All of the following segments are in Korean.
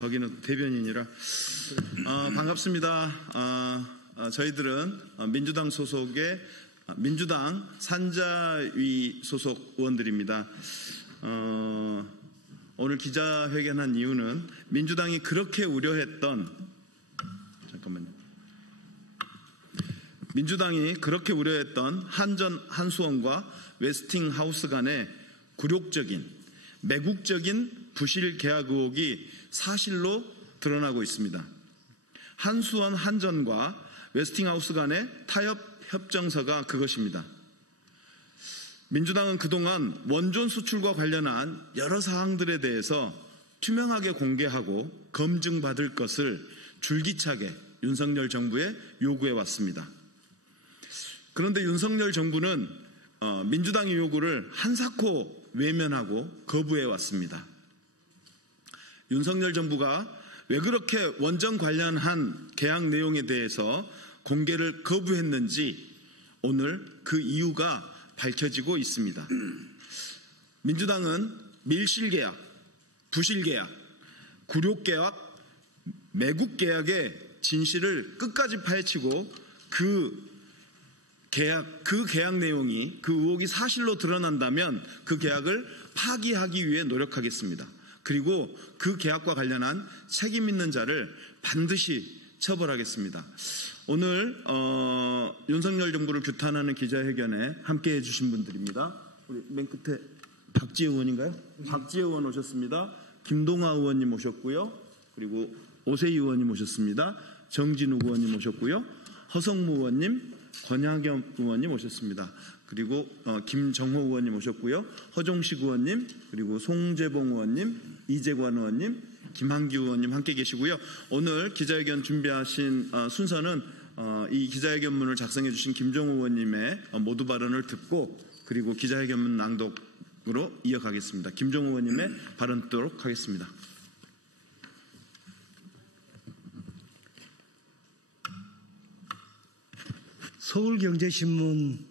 거기는 대변인이라 반갑습니다. 저희들은 민주당 소속의 민주당 산자위 소속 의원들입니다. 오늘 기자회견한 이유는 민주당이 그렇게 우려했던 한수원과 웨스팅하우스 간의 굴욕적인 매국적인 부실 계약 의혹이 사실로 드러나고 있습니다. 한수원 한전과 웨스팅하우스 간의 타협 협정서가 그것입니다. 민주당은 그동안 원전 수출과 관련한 여러 사항들에 대해서 투명하게 공개하고 검증받을 것을 줄기차게 윤석열 정부에 요구해 왔습니다. 그런데 윤석열 정부는 민주당의 요구를 한사코 외면하고 거부해 왔습니다. 윤석열 정부가 왜 그렇게 원전 관련한 계약 내용에 대해서 공개를 거부했는지 오늘 그 이유가 밝혀지고 있습니다. 민주당은 밀실계약, 부실계약, 굴욕계약, 매국계약의 진실을 끝까지 파헤치고 그 계약 내용이, 그 의혹이 사실로 드러난다면 그 계약을 파기하기 위해 노력하겠습니다. 그리고 그 계약과 관련한 책임 있는 자를 반드시 처벌하겠습니다. 오늘 윤석열 정부를 규탄하는 기자회견에 함께해 주신 분들입니다. 우리 맨 끝에 박지혜 의원인가요? 박지혜 의원 오셨습니다. 김동아 의원님 오셨고요. 그리고 오세희 의원님 오셨습니다. 정진욱 의원님 오셨고요. 허성무 의원님, 권하겸 의원님 오셨습니다. 그리고 김정호 의원님 오셨고요. 허종식 의원님, 그리고 송재봉 의원님, 이재관 의원님, 김한규 의원님 함께 계시고요. 오늘 기자회견 준비하신 순서는 이 기자회견문을 작성해 주신 김정호 의원님의 모두 발언을 듣고 그리고 기자회견문 낭독으로 이어가겠습니다. 김정호 의원님의 발언 듣도록 하겠습니다. 서울경제신문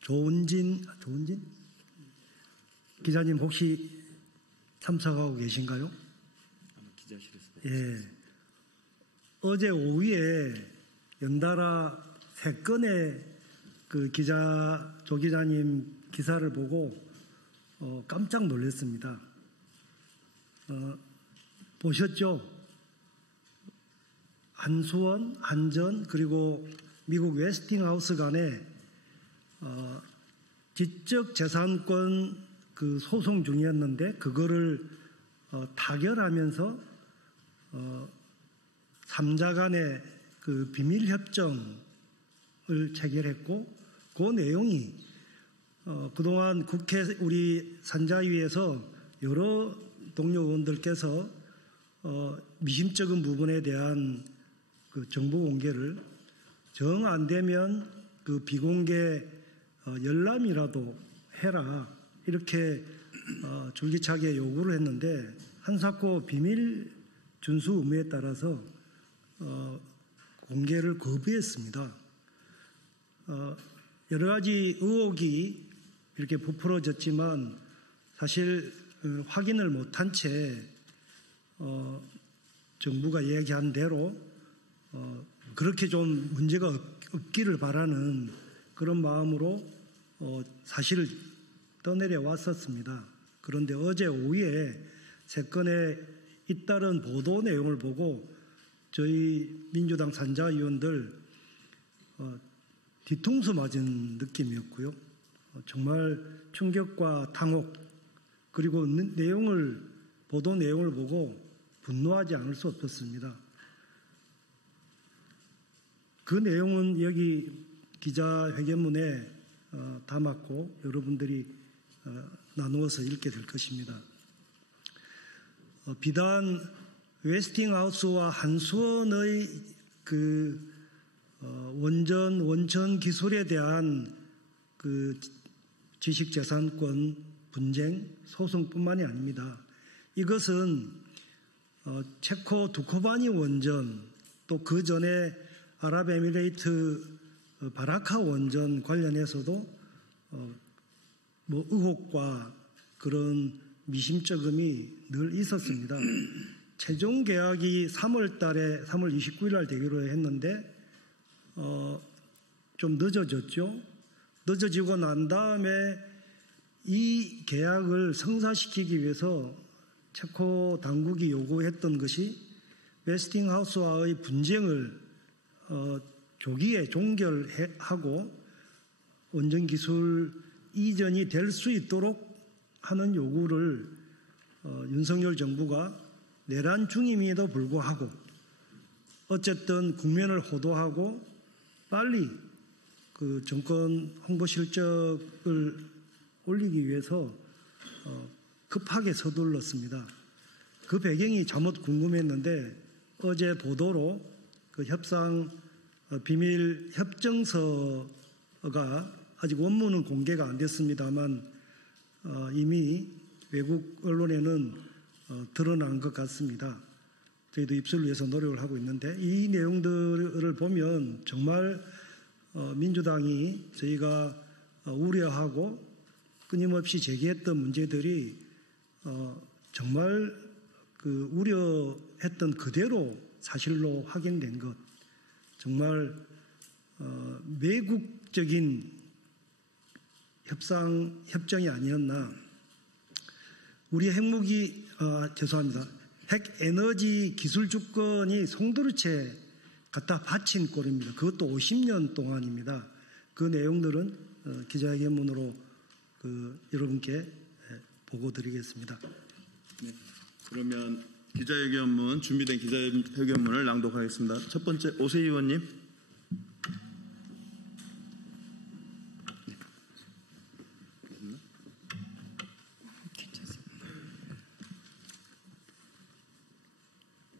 조은진 기자님 혹시 참석하고 계신가요? 기자실에서. 예. 어제 오후에 연달아 3건의 그 조 기자님 기사를 보고 깜짝 놀랐습니다. 보셨죠? 한수원, 한전, 그리고 미국 웨스팅하우스 간에 지적재산권 그 소송 중이었는데 그거를 타결하면서 3자 간의 그 비밀협정을 체결했고 그 내용이 그동안 국회 우리 산자위에서 여러 동료 의원들께서 미심쩍은 부분에 대한 그 정보 공개를 정 안 되면 그 비공개 열람이라도 해라 이렇게 줄기차게 요구를 했는데 한사코 비밀 준수 의무에 따라서 공개를 거부했습니다. 여러 가지 의혹이 이렇게 부풀어졌지만 사실 확인을 못한 채 정부가 얘기한 대로 그렇게 좀 문제가 없기를 바라는 그런 마음으로 사실을 떠내려 왔었습니다. 그런데 어제 오후에 3건의 잇따른 보도 내용을 보고 저희 민주당 산자위원들 뒤통수 맞은 느낌이었고요. 정말 충격과 당혹 그리고 보도 내용을 보고 분노하지 않을 수 없었습니다. 그 내용은 여기 기자회견문에 담았고 여러분들이 나누어서 읽게 될 것입니다. 비단 웨스팅하우스와 한수원의 그 원천 기술에 대한 그 지식재산권 분쟁 소송뿐만이 아닙니다. 이것은 체코 두코바니 원전 또 그 전에 아랍에미레이트 바라카 원전 관련해서도 의혹과 그런 미심쩍음이 늘 있었습니다. 최종 계약이 3월 29일 날 되기로 했는데 좀 늦어졌죠. 늦어지고 난 다음에 이 계약을 성사시키기 위해서 체코 당국이 요구했던 것이 웨스팅하우스와의 분쟁을 조기에 종결하고 원전기술 이전이 될 수 있도록 하는 요구를 윤석열 정부가 내란 중임에도 불구하고 어쨌든 국면을 호도하고 빨리 그 정권 홍보 실적을 올리기 위해서 급하게 서둘렀습니다. 그 배경이 잘못 궁금했는데 어제 보도로 그 협상 비밀 협정서가 아직 원문은 공개가 안 됐습니다만 이미 외국 언론에는 드러난 것 같습니다. 저희도 입수를 위해서 노력을 하고 있는데 이 내용들을 보면 정말 민주당이 저희가 우려하고 끊임없이 제기했던 문제들이 정말 그 우려했던 그대로 사실로 확인된 것, 정말 매국적인 협정이 아니었나. 우리 핵에너지 기술 주권이 송도르채 갖다 바친 꼴입니다. 그것도 50년 동안입니다. 그 내용들은 기자회견문으로 여러분께 보고드리겠습니다. 네, 그러면 기자회견문, 준비된 기자회견문을 낭독하겠습니다. 첫 번째 오세희 의원님.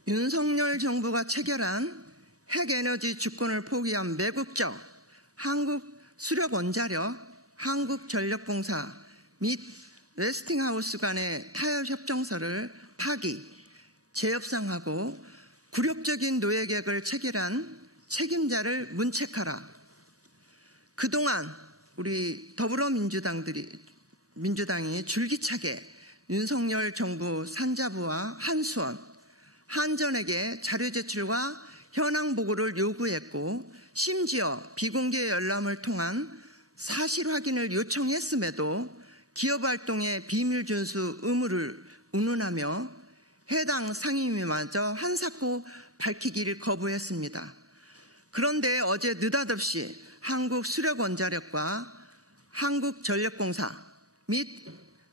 윤석열 정부가 체결한 핵에너지 주권을 포기한 매국적 한국수력원자력, 한국전력공사 및 웨스팅하우스 간의 타협협정서를 파기, 재협상하고 굴욕적인 노예계획을 체결한 책임자를 문책하라. 그동안 우리 민주당이 줄기차게 윤석열 정부 산자부와 한수원, 한전에게 자료 제출과 현황 보고를 요구했고 심지어 비공개 열람을 통한 사실 확인을 요청했음에도 기업활동의 비밀 준수 의무를 운운하며 해당 상임위마저 한사코 밝히기를 거부했습니다. 그런데 어제 느닷없이 한국수력원자력과 한국전력공사 및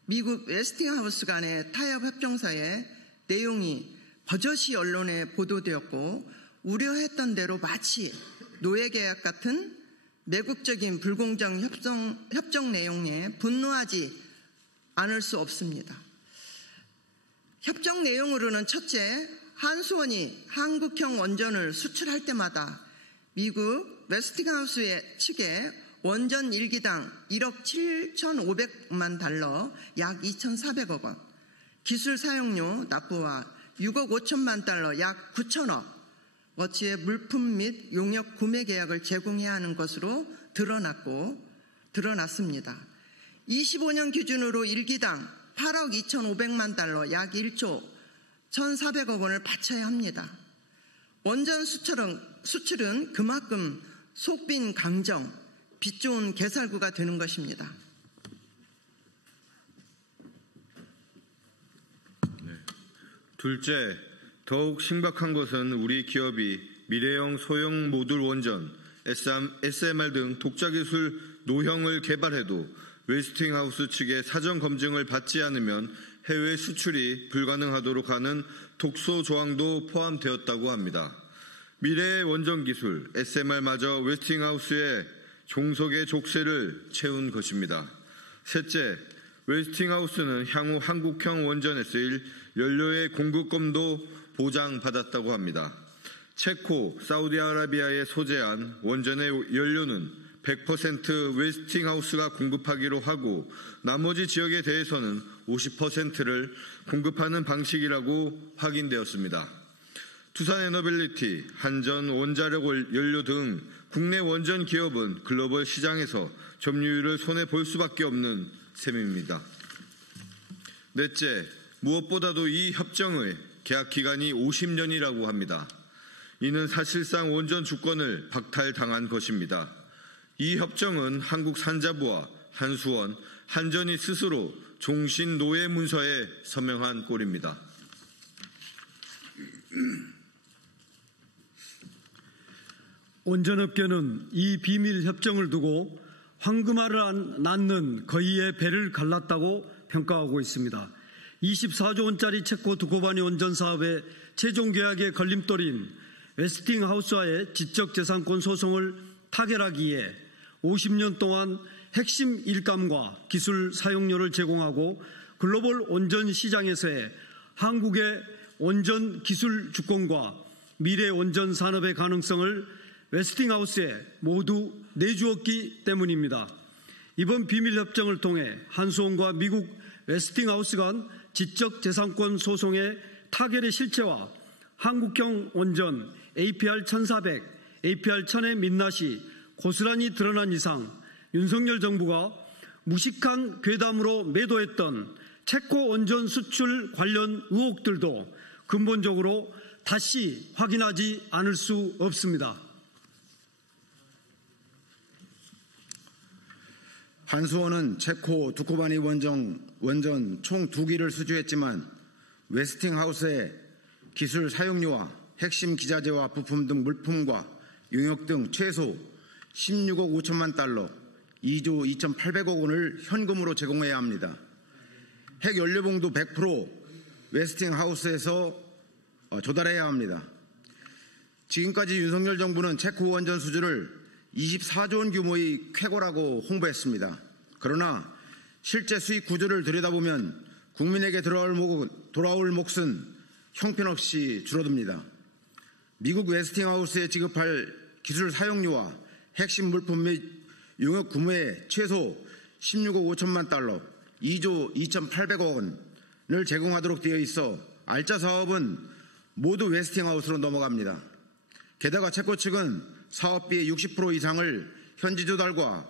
미국 웨스팅하우스 간의 타협협정서의 내용이 버젓이 언론에 보도되었고 우려했던 대로 마치 노예계약 같은 매국적인 불공정 협정 내용에 분노하지 않을 수 없습니다. 협정 내용으로는 첫째, 한수원이 한국형 원전을 수출할 때마다 미국 웨스팅하우스 측에 원전 1기당 1억 7,500만 달러, 약 2,400억 원, 기술 사용료 납부와 6억 5천만 달러, 약 9천억 어치의 물품 및 용역 구매 계약을 제공해야 하는 것으로 드러났습니다. 25년 기준으로 1기당 8억 2,500만 달러, 약 1조 1,400억 원을 바쳐야 합니다. 원전 수출은 그만큼 속빈 강정, 빚 좋은 개살구가 되는 것입니다. 둘째, 더욱 심각한 것은 우리 기업이 미래형 소형 모듈 원전, SMR 등 독자 기술 노형을 개발해도 웨스팅하우스 측의 사전 검증을 받지 않으면 해외 수출이 불가능하도록 하는 독소 조항도 포함되었다고 합니다. 미래의 원전 기술, SMR마저 웨스팅하우스의 종속의 족쇄를 채운 것입니다. 셋째, 웨스팅하우스는 향후 한국형 원전에 쓰일 연료의 공급권도 보장받았다고 합니다. 체코, 사우디아라비아에 소재한 원전의 연료는 100% 웨스팅하우스가 공급하기로 하고 나머지 지역에 대해서는 50%를 공급하는 방식이라고 확인되었습니다. 투산에너빌리티, 한전, 원자력 연료 등 국내 원전 기업은 글로벌 시장에서 점유율을 손해볼 수밖에 없는 셈입니다. 넷째, 무엇보다도 이 협정의 계약 기간이 50년이라고 합니다. 이는 사실상 원전 주권을 박탈당한 것입니다. 이 협정은 한국 산자부와 한수원, 한전이 스스로 종신 노예 문서에 서명한 꼴입니다. 원전업계는 이 비밀 협정을 두고 황금알을 낳는 거위의 배를 갈랐다고 평가하고 있습니다. 24조 원짜리 체코 두코바니 원전 사업의 최종 계약의 걸림돌인 웨스팅하우스와의 지적재산권 소송을 타결하기 위해 50년 동안 핵심 일감과 기술 사용료를 제공하고 글로벌 원전 시장에서의 한국의 원전 기술 주권과 미래 원전 산업의 가능성을 웨스팅하우스에 모두 내주었기 때문입니다. 이번 비밀협정을 통해 한수원과 미국 웨스팅하우스 간 지적재산권 소송의 타결의 실체와 한국형 원전 APR-1400, APR-1000의 민낯이 고스란히 드러난 이상 윤석열 정부가 무식한 괴담으로 매도했던 체코 원전 수출 관련 의혹들도 근본적으로 다시 확인하지 않을 수 없습니다. 한수원은 체코 두코바니 원전 총 2기를 수주했지만 웨스팅하우스의 기술 사용료와 핵심 기자재와 부품 등 물품과 용역 등 최소 16억 5천만 달러, 2조 2,800억 원을 현금으로 제공해야 합니다. 핵 연료봉도 100% 웨스팅하우스에서 조달해야 합니다. 지금까지 윤석열 정부는 체코 원전 수주를 24조 원 규모의 쾌거라고 홍보했습니다. 그러나 실제 수익 구조를 들여다보면 국민에게 돌아올 몫은 형편없이 줄어듭니다. 미국 웨스팅하우스에 지급할 기술 사용료와 핵심 물품 및 용역 규모의 최소 16억 5천만 달러, 2조 2,800억 원을 제공하도록 되어 있어 알짜 사업은 모두 웨스팅하우스로 넘어갑니다. 게다가 체코 측은 사업비의 60% 이상을 현지 조달과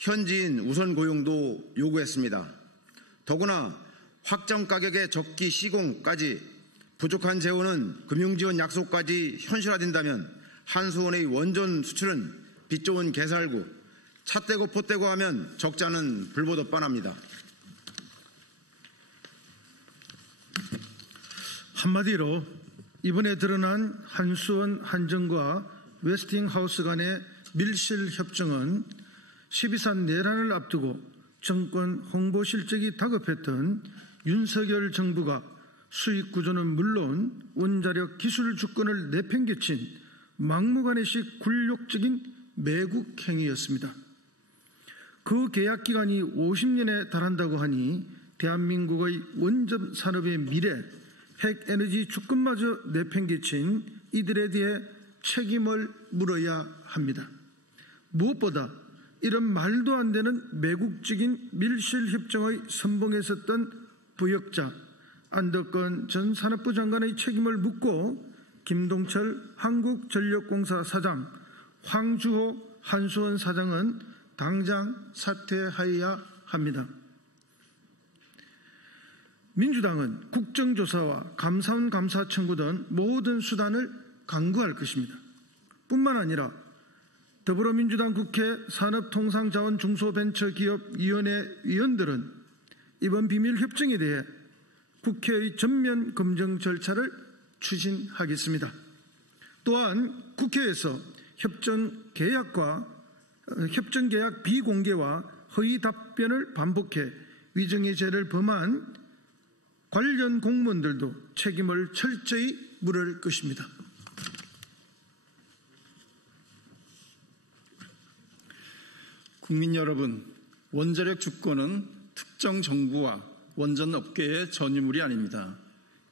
현지인 우선 고용도 요구했습니다. 더구나 확정 가격의 적기 시공까지 부족한 재원은 금융지원 약속까지 현실화된다면 한수원의 원전 수출은 빚 좋은 개살구, 차 떼고 포 떼고 하면 적자는 불보듯 뻔합니다. 한마디로 이번에 드러난 한수원 한전과 웨스팅하우스 간의 밀실협정은 12산 내란을 앞두고 정권 홍보 실적이 다급했던 윤석열 정부가 수익 구조는 물론 원자력 기술 주권을 내팽개친 막무가내식 굴욕적인 매국 행위였습니다. 그 계약 기간이 50년에 달한다고 하니 대한민국의 원전 산업의 미래, 핵에너지 주권마저 내팽개친 이들에 대해 책임을 물어야 합니다. 무엇보다 이런 말도 안 되는 매국적인 밀실협정의 선봉에 섰던 부역자 안덕건 전 산업부 장관의 책임을 묻고 김동철 한국전력공사 사장, 황주호 한수원 사장은 당장 사퇴하여야 합니다. 민주당은 국정조사와 감사원 감사 청구 등 모든 수단을 강구할 것입니다. 뿐만 아니라 더불어민주당 국회 산업통상자원중소벤처기업위원회 위원들은 이번 비밀협정에 대해 국회의 전면 검증 절차를 추진하겠습니다. 또한 국회에서 협정계약 비공개와 허위 답변을 반복해 위증의 죄를 범한 관련 공무원들도 책임을 철저히 물을 것입니다. 국민 여러분, 원자력 주권은 특정 정부와 원전 업계의 전유물이 아닙니다.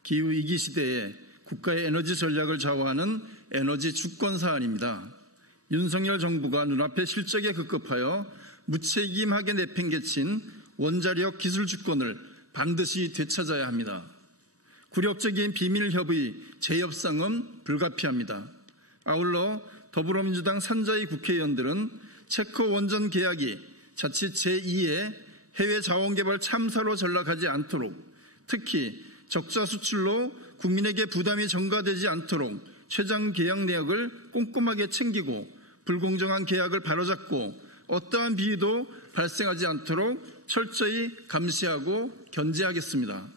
기후위기 시대에 국가의 에너지 전략을 좌우하는 에너지 주권 사안입니다. 윤석열 정부가 눈앞의 실적에 급급하여 무책임하게 내팽개친 원자력 기술 주권을 반드시 되찾아야 합니다. 굴욕적인 비밀협의 재협상은 불가피합니다. 아울러 더불어민주당 산자위 국회의원들은 체코 원전 계약이 자칫 제2의 해외 자원개발 참사로 전락하지 않도록 특히 적자 수출로 국민에게 부담이 전가되지 않도록 최장 계약 내역을 꼼꼼하게 챙기고 불공정한 계약을 바로잡고 어떠한 비위도 발생하지 않도록 철저히 감시하고 견제하겠습니다.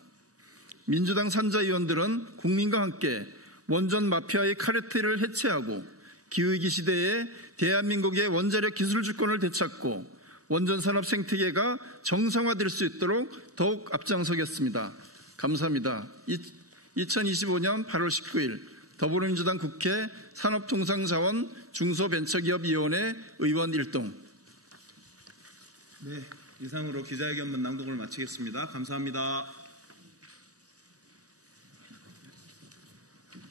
민주당 산자위원들은 국민과 함께 원전 마피아의 카르텔을 해체하고 기후위기 시대에 대한민국의 원자력 기술 주권을 되찾고 원전 산업 생태계가 정상화될 수 있도록 더욱 앞장서겠습니다. 감사합니다. 2025년 8월 19일 더불어민주당 국회 산업통상자원 중소벤처기업위원회 의원 일동. 네, 이상으로 기자회견문 낭독을 마치겠습니다. 감사합니다.